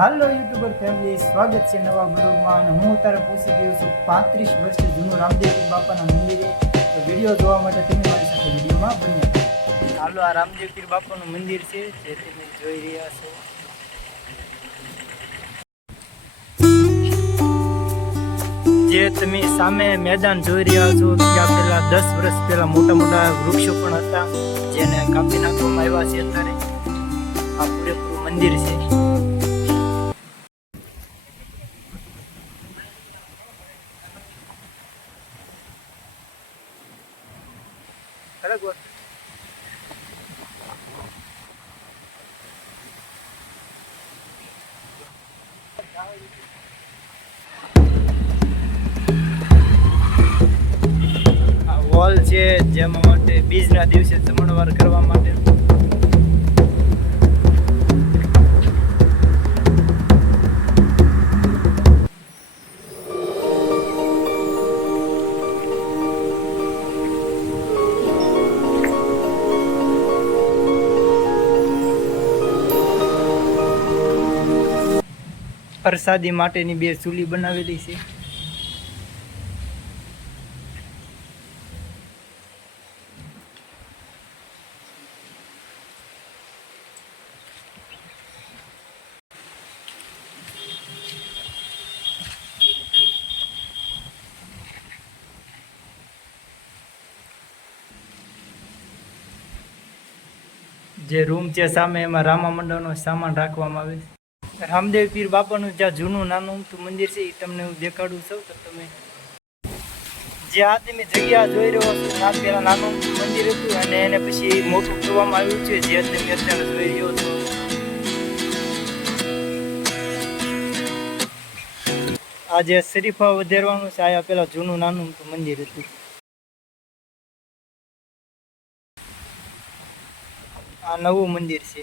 હાલો YouTuber family, સ્વાગત છે નવા બ્લોગમાં અને હું તારે પૂછી ગયો છું પાંત્રીસ વર્ષ જૂનું રામદેવ બાપાના મંદિરે. વીડિયો જોવા માટે તમે મારી સાથે વિડીયોમાં બન્યા હાલો, આ રામદેવ પીર બાપાનું મંદિર છે જે તમે જોઈ રહ્યા છો. જે તમે સામે મેદાન જોઈ રહ્યા છો, ત્યાં પહેલા દસ વર્ષ પહેલા મોટા મોટા વૃક્ષો પણ હતા, જેને કાપી નાખવામાં આવ્યા છે અત્યારે. આ પૂરેપૂરું મંદિર છે. ખરેખર? આ વોલ છે જેમાં માટે બીજના દિવસે જમણવાર કરવા માટે પ્રસાદી માટેની બે ચૂલી બનાવેલી છે. જે રૂમ છે સામે એમાં રામા મંડળનો સામાન રાખવામાં આવે છે. રામદેવ પીર બાપાનું જ્યાં જૂનું નાનું મંદિર છે એ તમને હું દેખાડું છું. તો તમે જે આ તમે જગ્યા જોઈ રહ્યો છો ત્યાં પહેલાં નાનું મંદિર હતું અને એને પછી મોટું કરવામાં આવ્યું છે, જે તમે અત્યારે જોઈ રહ્યો છો. આ જે શરીફા વધારવાનું છે, આ પેલા જૂનું નાનું મંદિર હતું. આ નવું મંદિર છે.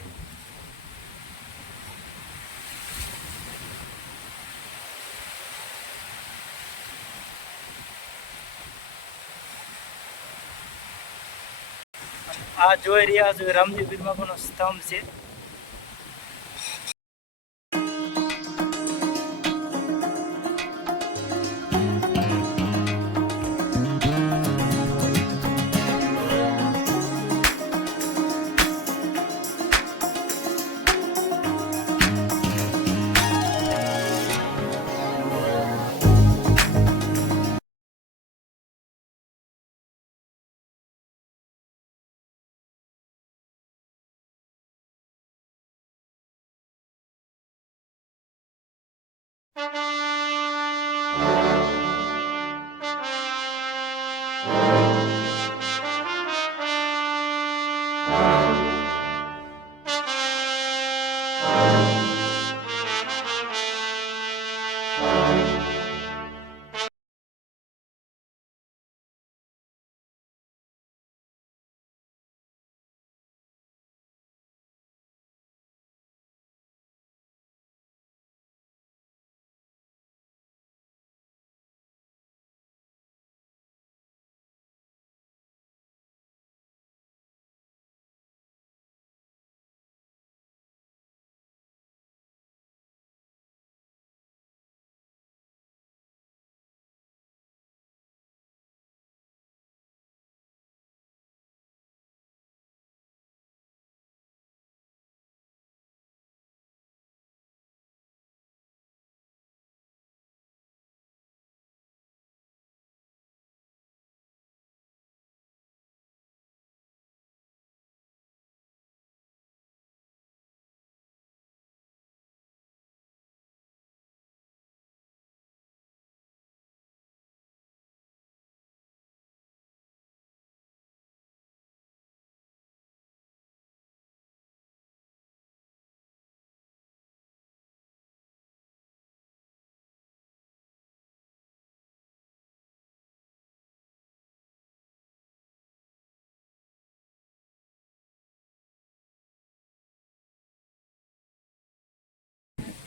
આ જોઈ રહ્યા છો રામજી પીર બાપાનો સ્તંભ છે.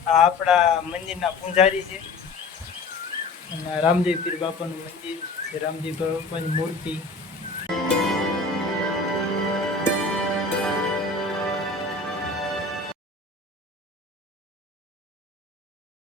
આ આપણા મંદિરના પૂંજારી છે. રામદેવ પીર બાપાનું મંદિર છે. રામદેવ બાપાની મૂર્તિ.